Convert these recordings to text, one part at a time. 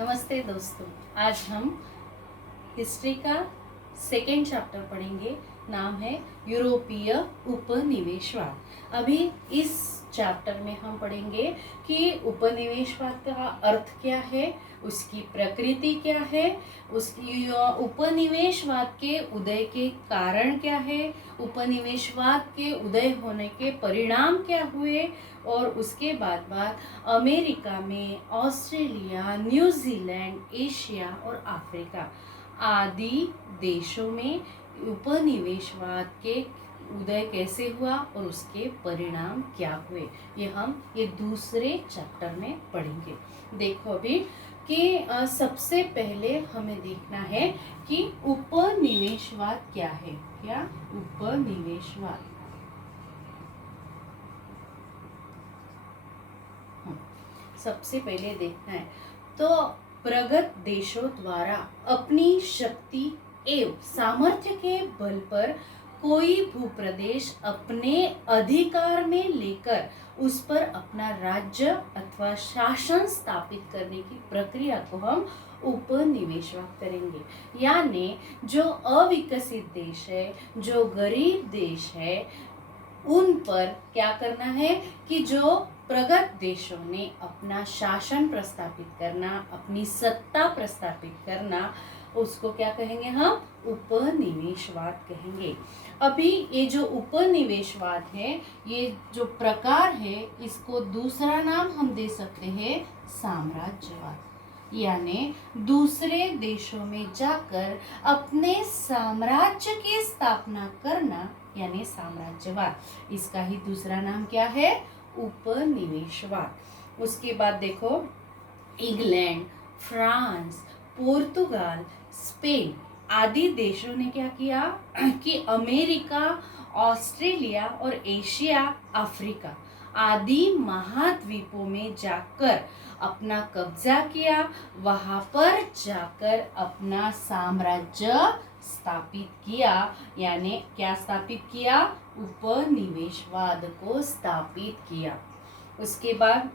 नमस्ते दोस्तों। आज हम हिस्ट्री का सेकेंड चैप्टर पढ़ेंगे। नाम है यूरोपीय उपनिवेशवाद। अभी इस चैप्टर में हम पढ़ेंगे कि उपनिवेशवाद का अर्थ क्या है, उसकी प्रकृति क्या है, उसकी उपनिवेशवाद के उदय के कारण क्या है, उपनिवेशवाद के उदय होने के परिणाम क्या हुए, और उसके बाद अमेरिका में, ऑस्ट्रेलिया, न्यूजीलैंड, एशिया और अफ्रीका आदि देशों में उपनिवेशवाद के उदय कैसे हुआ और उसके परिणाम क्या हुए, ये दूसरे चैप्टर में पढ़ेंगे। देखो अभी कि सबसे पहले हमें देखना है कि उपनिवेशवाद क्या है। क्या उपनिवेशवाद? सबसे पहले देखना है तो प्रगत देशों द्वारा अपनी शक्ति एवं सामर्थ्य के बल पर कोई भूप्रदेश अपने अधिकार में लेकर उस पर अपना राज्य अथवा शासन स्थापित करने की प्रक्रिया को हम उपनिवेशवाद करेंगे। यानी जो अविकसित देश है, जो गरीब देश है, उन पर क्या करना है कि जो प्रगत देशों ने अपना शासन प्रस्थापित करना, अपनी सत्ता प्रस्थापित करना, उसको क्या कहेंगे हम? उपनिवेशवाद कहेंगे। अभी ये जो उपनिवेशवाद है, ये जो प्रकार है, इसको दूसरा नाम हम दे सकते हैं साम्राज्यवाद। यानी दूसरे देशों में जाकर अपने साम्राज्य की स्थापना करना, यानी साम्राज्यवाद। इसका ही दूसरा नाम क्या है? उपनिवेशवाद। उसके बाद देखो, इंग्लैंड, फ्रांस, पुर्तगाल, स्पेन आदि देशों ने क्या किया कि अमेरिका, ऑस्ट्रेलिया और एशिया, अफ्रीका आदि महाद्वीपों में जाकर अपना कब्जा किया, वहां पर जाकर अपना साम्राज्य स्थापित किया। यानी क्या स्थापित किया? उपनिवेशवाद को स्थापित किया। उसके बाद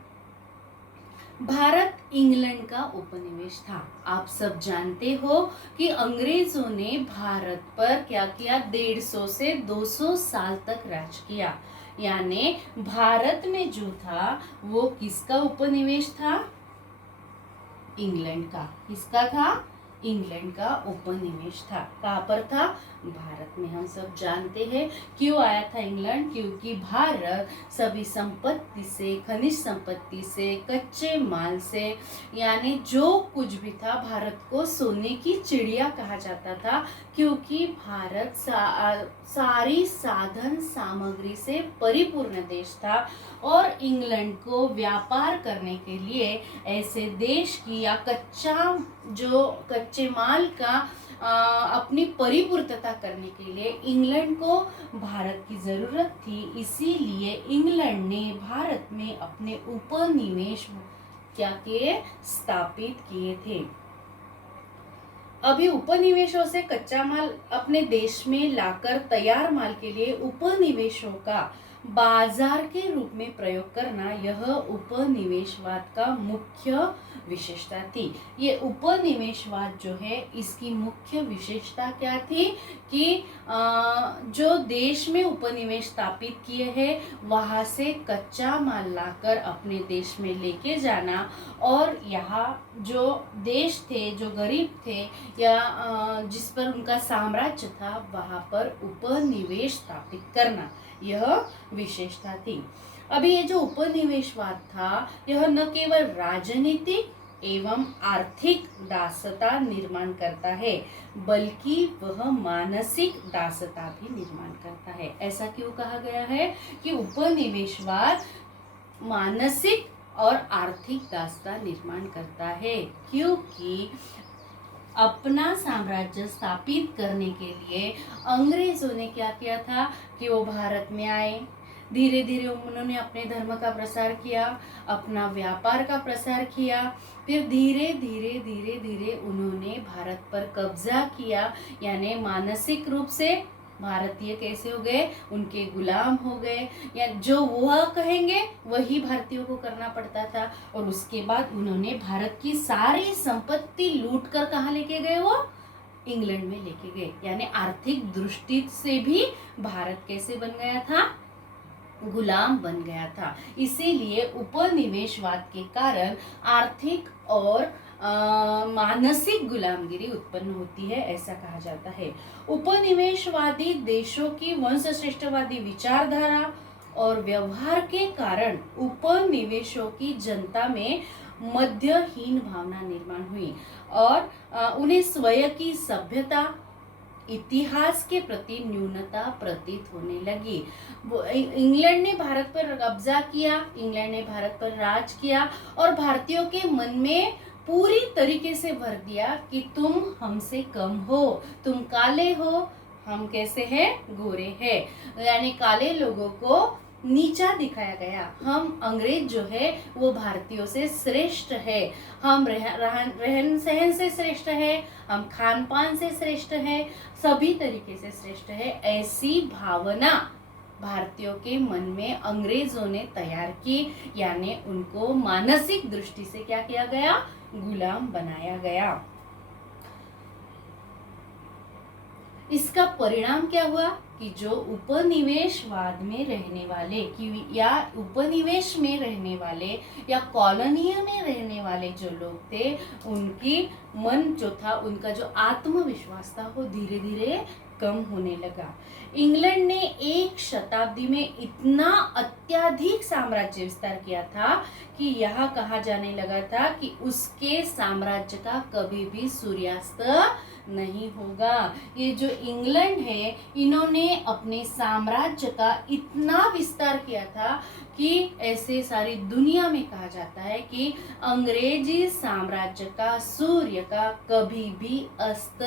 भारत इंग्लैंड का उपनिवेश था। आप सब जानते हो कि अंग्रेजों ने भारत पर क्या किया? 150 से 200 साल तक राज किया। यानी भारत में जो था वो किसका उपनिवेश था? इंग्लैंड का। किसका था? इंग्लैंड का उपनिवेश था। कहाँ पर था? भारत में। हम सब जानते हैं क्यों आया था इंग्लैंड? क्योंकि भारत सभी संपत्ति से, खनिज संपत्ति से, कच्चे माल से, यानी जो कुछ भी था, भारत को सोने की चिड़िया कहा जाता था, क्योंकि भारत सारी साधन सामग्री से परिपूर्ण देश था। और इंग्लैंड को व्यापार करने के लिए ऐसे देश की या कच्चे माल का अपनी परिपूर्णता करने के लिए इंग्लैंड को भारत की जरूरत थी। इसीलिए इंग्लैंड ने भारत में अपने उपनिवेश क्या किए? स्थापित किए थे। अभी उपनिवेशों से कच्चा माल अपने देश में लाकर तैयार माल के लिए उपनिवेशों का बाजार के रूप में प्रयोग करना, यह उपनिवेशवाद का मुख्य विशेषता थी। ये उपनिवेशवाद जो है, इसकी मुख्य विशेषता क्या थी कि जो देश में उपनिवेश स्थापित किए हैं, वहां से कच्चा माल लाकर अपने देश में लेके जाना, और यहाँ जो देश थे, जो गरीब थे या जिस पर उनका साम्राज्य था, वहां पर उपनिवेश स्थापित करना, यह विशेषता थी। अभी ये जो उपनिवेशवाद था, यह न केवल राजनीतिक एवं आर्थिक दासता निर्माण करता है, बल्कि वह मानसिक दासता भी निर्माण करता है। ऐसा क्यों कहा गया है कि उपनिवेशवाद मानसिक और आर्थिक दासता निर्माण करता है? क्योंकि अपना साम्राज्य स्थापित करने के लिए अंग्रेजों ने क्या किया था कि वो भारत में आए, धीरे धीरे उन्होंने अपने धर्म का प्रसार किया, अपना व्यापार का प्रसार किया, फिर धीरे धीरे धीरे धीरे उन्होंने भारत पर कब्जा किया, यानी मानसिक रूप से भारतीय कैसे हो गए, उनके गुलाम हो गए, या जो वह कहेंगे वही भारतीयों को करना पड़ता था। और उसके बाद उन्होंने भारत की सारी संपत्ति लूट कर कहाँ लेके गए, वो इंग्लैंड में लेके गए। यानी आर्थिक दृष्टि से भी भारत कैसे बन गया था, गुलाम बन गया था। इसीलिए उपनिवेशवाद के कारण आर्थिक और मानसिक गुलामगिरी उत्पन्न होती है, ऐसा कहा जाता है। उपनिवेशवादी देशों की वंशश्रेष्ठवादी विचारधारा और व्यवहार के कारण उपनिवेशों की जनता में मध्यहीन भावना निर्माण हुई और उन्हें स्वयं की सभ्यता, इतिहास के प्रति न्यूनता प्रतीत होने लगी। इंग्लैंड ने भारत पर कब्जा किया, इंग्लैंड ने भारत पर राज किया और भारतीयों के मन में पूरी तरीके से भर दिया कि तुम हमसे कम हो, तुम काले हो, हम कैसे हैं, गोरे हैं। यानी काले लोगों को नीचा दिखाया गया। हम अंग्रेज जो है वो भारतीयों से श्रेष्ठ है, हम रहन सहन से श्रेष्ठ है, हम खान पान से श्रेष्ठ है, सभी तरीके से श्रेष्ठ है। ऐसी भावना भारतीयों के मन में अंग्रेजों ने तैयार की, यानी उनको मानसिक दृष्टि से क्या किया गया, गुलाम बनाया गया। इसका परिणाम क्या हुआ कि जो उपनिवेशवाद में रहने वाले या उपनिवेश में रहने वाले या कॉलोनी में रहने वाले जो लोग थे, उनकी मन जो था, उनका जो आत्मविश्वास था वो धीरे धीरे कम होने लगा। इंग्लैंड ने एक शताब्दी में इतना अत्यधिक साम्राज्य विस्तार किया था कि यह कहा जाने लगा था कि उसके साम्राज्य का कभी भी सूर्यास्त नहीं होगा। ये जो इंग्लैंड है, इन्होंने अपने साम्राज्य का इतना विस्तार किया था कि ऐसे सारी दुनिया में कहा जाता है कि अंग्रेजी साम्राज्य का सूर्य का कभी भी अस्त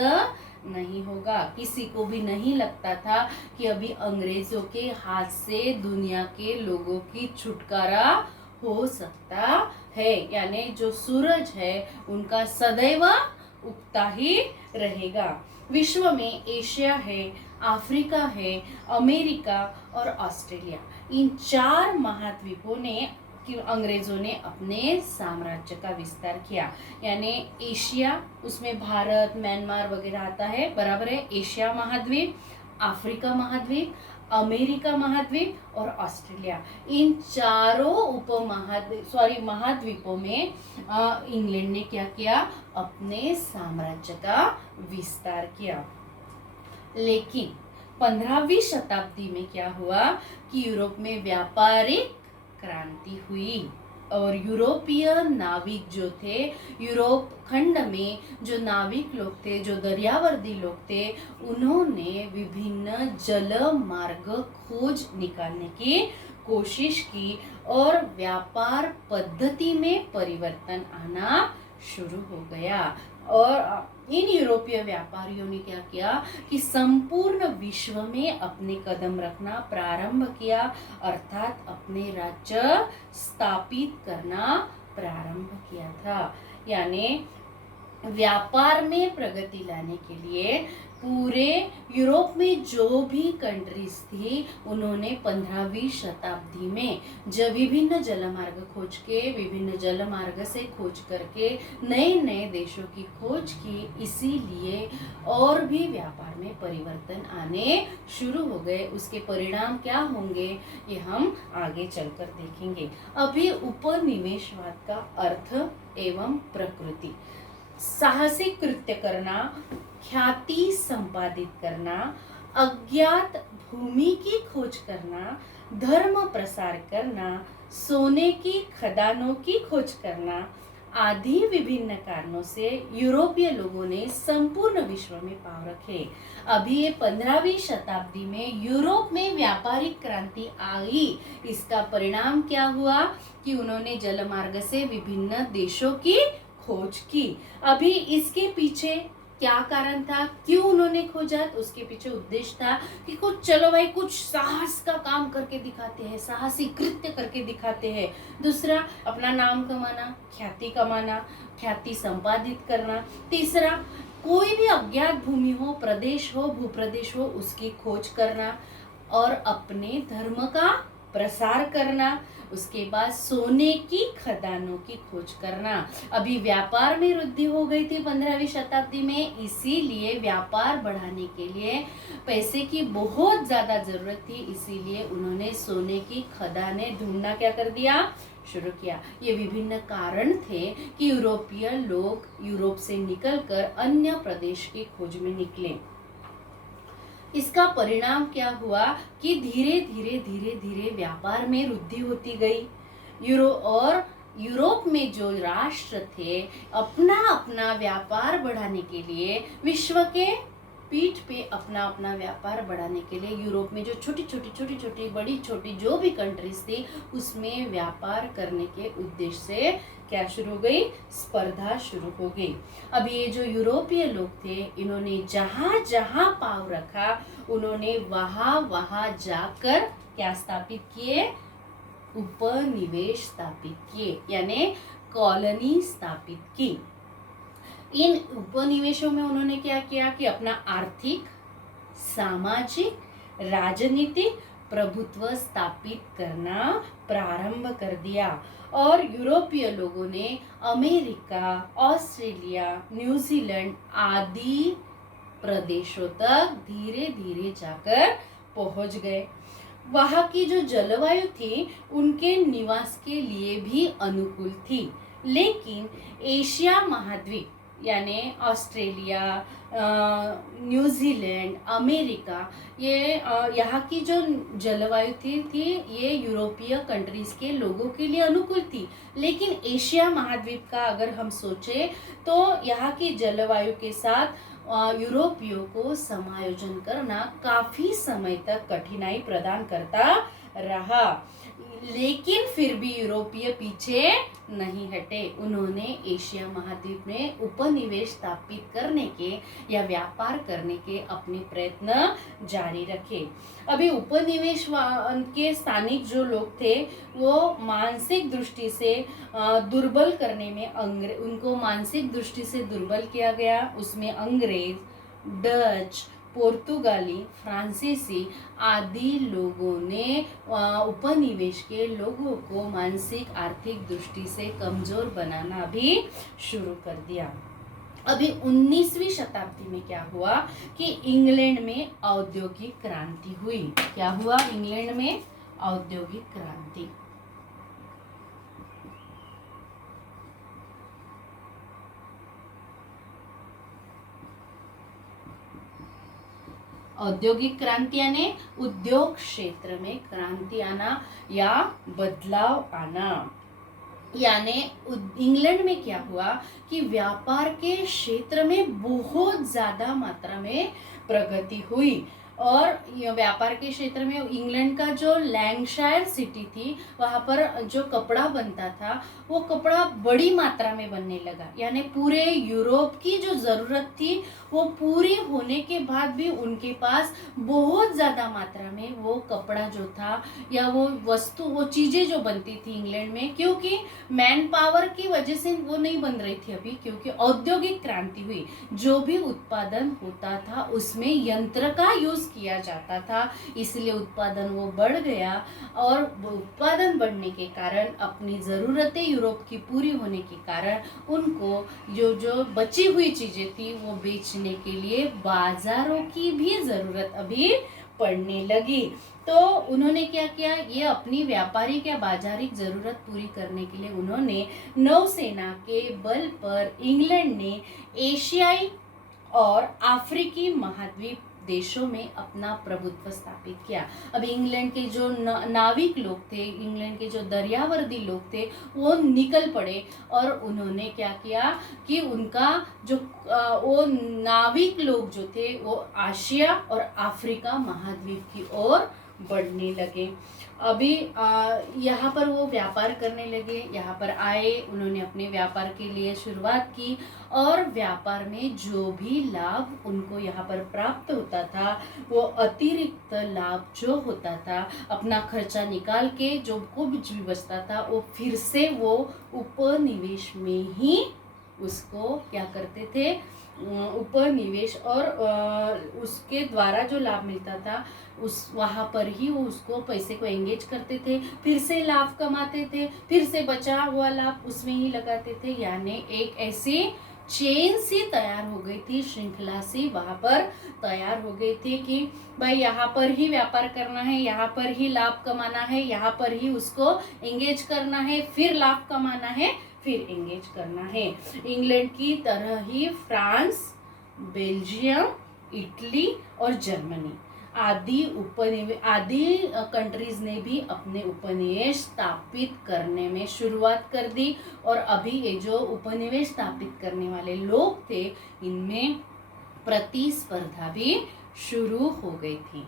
नहीं होगा। किसी को भी नहीं लगता था कि अभी अंग्रेजों के हाथ से दुनिया के लोगों की छुटकारा हो सकता है। यानी जो सूरज है उनका सदैव उगता ही रहेगा। विश्व में एशिया है, अफ्रीका है, अमेरिका और ऑस्ट्रेलिया, इन 4 महाद्वीपों ने अंग्रेजों ने अपने साम्राज्य का विस्तार किया। यानी एशिया, उसमें भारत, म्यांमार वगैरह आता है, बराबर है। एशिया महाद्वीप, अफ्रीका महाद्वीप, अमेरिका महाद्वीप और ऑस्ट्रेलिया, इन चारों महाद्वीपों में इंग्लैंड ने क्या किया, अपने साम्राज्य का विस्तार किया। लेकिन 15वीं शताब्दी में क्या हुआ कि यूरोप में व्यापारिक क्रांति हुई और यूरोपीय नाविक जो थे, यूरोप खंड में जो नाविक लोग थे, जो दरियावर्दी लोग थे, उन्होंने विभिन्न जल मार्ग खोज निकालने की कोशिश की और व्यापार पद्धति में परिवर्तन आना शुरू हो गया। और इन यूरोपीय व्यापारियों ने क्या किया कि संपूर्ण विश्व में अपने कदम रखना प्रारंभ किया, अर्थात अपने राज्य स्थापित करना प्रारंभ किया था। यानी व्यापार में प्रगति लाने के लिए पूरे यूरोप में जो भी कंट्रीज थी, उन्होंने 15वीं शताब्दी में जब विभिन्न जलमार्ग खोज के, विभिन्न जलमार्ग से खोज करके नए नए देशों की खोज की, इसीलिए और भी व्यापार में परिवर्तन आने शुरू हो गए। उसके परिणाम क्या होंगे ये हम आगे चलकर देखेंगे। अभी उपनिवेशवाद का अर्थ एवं प्रकृति: साहसिक कृत्य करना, ख्याति संपादित करना, अज्ञात भूमि की खोज करना, धर्म प्रसार करना, सोने की खदानों की खोज करना आदि विभिन्न कारणों से यूरोपीय लोगों ने संपूर्ण विश्व में पांव रखे। अभी ये 15वीं शताब्दी में यूरोप में व्यापारिक क्रांति आई। इसका परिणाम क्या हुआ कि उन्होंने जलमार्ग से विभिन्न देशों की खोज की। अभी इसके पीछे क्या कारण था, क्यों उन्होंने खोजा, तो उसके पीछे उद्देश्य था कि कुछ चलो भाई कुछ साहस का काम करके दिखाते हैं, साहसी कृत्य करके दिखाते हैं। दूसरा अपना नाम कमाना, ख्याति संपादित करना। तीसरा कोई भी अज्ञात भूमि हो, प्रदेश हो, भूप्रदेश हो, उसकी खोज करना और अपने धर्म का प्रसार करना। उसके बाद सोने की खदानों की खोज करना। अभी व्यापार में वृद्धि हो गई थी 15वीं शताब्दी में, इसीलिए व्यापार बढ़ाने के लिए पैसे की बहुत ज्यादा जरूरत थी, इसीलिए उन्होंने सोने की खदानें ढूंढना क्या कर दिया, शुरू किया। ये विभिन्न कारण थे कि यूरोपीय लोग यूरोप से निकलकर अन्य प्रदेश की खोज में निकले। इसका परिणाम क्या हुआ कि धीरे धीरे धीरे धीरे व्यापार में वृद्धि होती गई। यूरोप में जो राष्ट्र थे अपना अपना व्यापार बढ़ाने के लिए, विश्व के पीठ पे अपना अपना व्यापार बढ़ाने के लिए यूरोप में जो छोटी छोटी बड़ी छोटी जो भी कंट्रीज थी उसमें व्यापार करने के उद्देश्य से क्या शुरू हो गई, स्पर्धा शुरू हो गई। अब ये जो यूरोपीय लोग थे इन्होंने जहां जहां पांव रखा उन्होंने वहां वहां जाकर क्या स्थापित किए, उपनिवेश स्थापित किए, यानी कॉलोनी स्थापित की। इन उपनिवेशों में उन्होंने क्या किया कि अपना आर्थिक, सामाजिक, राजनीतिक प्रभुत्व स्थापित करना प्रारंभ कर दिया और यूरोपीय लोगों ने अमेरिका, ऑस्ट्रेलिया, न्यूजीलैंड आदि प्रदेशों तक धीरे धीरे जाकर पहुंच गए। वहां की जो जलवायु थी उनके निवास के लिए भी अनुकूल थी, लेकिन एशिया महाद्वीप यानी ऑस्ट्रेलिया, न्यूजीलैंड, अमेरिका, ये यहाँ की जो जलवायु थी ये यूरोपीय कंट्रीज के लोगों के लिए अनुकूल थी, लेकिन एशिया महाद्वीप का अगर हम सोचे तो यहाँ की जलवायु के साथ यूरोपियों को समायोजन करना काफी समय तक कठिनाई प्रदान करता रहा। लेकिन फिर भी यूरोपीय पीछे नहीं हटे, उन्होंने एशिया महाद्वीप में उपनिवेश स्थापित करने के या व्यापार करने के अपने प्रयत्न जारी रखे। अभी उपनिवेश के स्थानिक जो लोग थे वो मानसिक दृष्टि से दुर्बल करने में उनको मानसिक दृष्टि से दुर्बल किया गया। उसमें अंग्रेज, डच, पुर्तगाली, फ्रांसीसी आदि लोगों ने उपनिवेश के लोगों को मानसिक आर्थिक दृष्टि से कमजोर बनाना भी शुरू कर दिया। अभी 19वीं शताब्दी में क्या हुआ कि इंग्लैंड में औद्योगिक क्रांति हुई। क्या हुआ इंग्लैंड में, औद्योगिक क्रांति। औद्योगिक क्रांति यानी उद्योग क्षेत्र में क्रांति आना या बदलाव आना। यानी इंग्लैंड में क्या हुआ कि व्यापार के क्षेत्र में बहुत ज्यादा मात्रा में प्रगति हुई और व्यापार के क्षेत्र में इंग्लैंड का जो लैंकशायर सिटी थी वहां पर जो कपड़ा बनता था वो कपड़ा बड़ी मात्रा में बनने लगा। यानी पूरे यूरोप की जो जरूरत थी वो पूरी होने के बाद भी उनके पास बहुत ज्यादा मात्रा में वो कपड़ा जो था या वो वस्तु, वो चीजें जो बनती थी इंग्लैंड में, क्योंकि मैन पावर की वजह से वो नहीं बन रही थी अभी, क्योंकि औद्योगिक क्रांति हुई। जो भी उत्पादन होता था उसमें यंत्र का यूज किया जाता था, इसलिए उत्पादन वो बढ़ गया और उत्पादन बढ़ने के कारण अपनी जरूरतें यूरोप की पूरी होने के कारण उनको जो जो बची हुई चीजें थी वो बेचने के लिए बाजारों की भी जरूरत अभी पड़ने लगी। तो उन्होंने क्या किया, ये अपनी व्यापारिक या बाजारिक जरूरत पूरी करने के लिए उन्होंने नौसेना के बल पर इंग्लैंड ने एशियाई और अफ्रीकी महाद्वीप देशों में अपना प्रभुत्व स्थापित किया। अब इंग्लैंड के जो नाविक लोग थे, इंग्लैंड के जो दरियावर्दी लोग थे वो निकल पड़े और उन्होंने क्या किया कि उनका जो वो नाविक लोग जो थे वो एशिया और अफ्रीका महाद्वीप की ओर बढ़ने लगे। अभी यहाँ पर वो व्यापार करने लगे, यहाँ पर आए, उन्होंने अपने व्यापार के लिए शुरुआत की और व्यापार में जो भी लाभ उनको यहाँ पर प्राप्त होता था, वो अतिरिक्त लाभ जो होता था, अपना खर्चा निकाल के जो कुछ भी बचता था वो फिर से वो उपनिवेश में ही उसको क्या करते थे, उपनिवेश, और उसके द्वारा जो लाभ मिलता था उस वहाँ पर ही वो उसको पैसे को एंगेज करते थे, फिर से लाभ कमाते थे, फिर से बचा हुआ लाभ उसमें ही लगाते थे। यानी एक ऐसी चेन सी तैयार हो गई थी, श्रृंखला सी वहाँ पर तैयार हो गई थी कि भाई यहाँ पर ही व्यापार करना है, यहाँ पर ही लाभ कमाना है, यहाँ पर ही उसको एंगेज करना है, फिर लाभ कमाना है, फिर एंगेज करना है। इंग्लैंड की तरह ही फ्रांस, बेल्जियम, इटली और जर्मनी आदि कंट्रीज ने भी अपने उपनिवेश स्थापित करने में शुरुआत कर दी। और अभी ये जो उपनिवेश स्थापित करने वाले लोग थे, इनमें प्रतिस्पर्धा भी शुरू हो गई थी।